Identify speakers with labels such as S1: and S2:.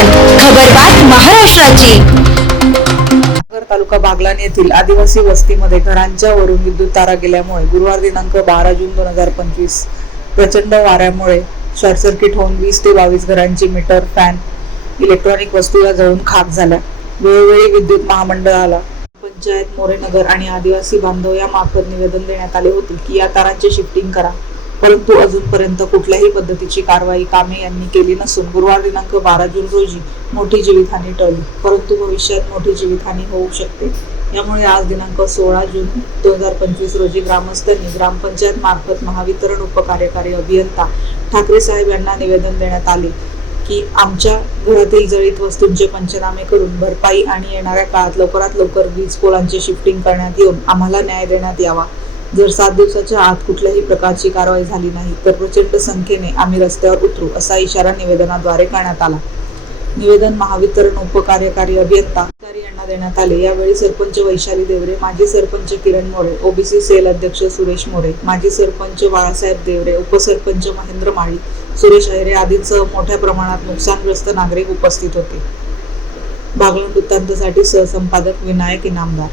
S1: खबर बात महाराष्ट्राची.
S2: नगर तालुका बागलाण येथील आदिवासी वस्तीमध्ये घरांच्या वरून विद्युत तारा गेल्यामुळे गुरुवार दिनांक बारा जून दोन हजार पंचवीस प्रचंड वाऱ्यामुळे शॉर्ट सर्किट होऊन वीस ते बावीस घरांची मीटर फॅन इलेक्ट्रॉनिक वस्तू या जळून खाक झाल्या. वेळोवेळी विद्युत महामंडळाला पंचायत मोरेनगर आणि आदिवासी बांधव या मार्फत निवेदन देण्यात आले होते की या तारांची शिफ्टिंग करा. परंतु अजूनपर्यंत कुठल्याही पद्धतीची कारवाई कामे यांनी केली नसून गुरुवार दिनांक बारा जून रोजी मोठी जीवितहानी टळली. परंतु भविष्यात मोठी जीवितहानी होऊ शकते. यामुळे आज दिनांक सोळा जून दोन हजार पंचवीस रोजी ग्रामस्थांनी ग्रामपंचायत मार्फत महावितरण उपकार्यकारी अभियंता ठाकरे साहेब यांना निवेदन देण्यात आले की आमच्या घरातील जळीत वस्तूंचे पंचनामे करून भरपाई आणि येणाऱ्या काळात लवकरात लवकर वीज पोलांची शिफ्टिंग करण्यात येऊन आम्हाला न्याय देण्यात यावा. जर सात दिवसाच्या आत कुठल्याही प्रकारची कारवाई झाली नाही तर प्रचंड संख्येने आम्ही रस्त्यावर उतरू असा इशारा निवेदनाद्वारे करण्यात आला. निवेदन महावितरण उपकार्यकारी अभियंता अधिकारी यांना देण्यात आले. यावेळी सरपंच वैशाली देवरे माजी सरपंच किरण मोरे ओबीसी सेल अध्यक्ष सुरेश मोरे माजी सरपंच बाळासाहेब देवरे उपसरपंच महेंद्र माळी सुरेश अहिरे आदींसह मोठ्या प्रमाणात नुकसानग्रस्त नागरिक उपस्थित होते. बागलाण वृत्तांतसाठी सहसंपादक विनायक इनामदार.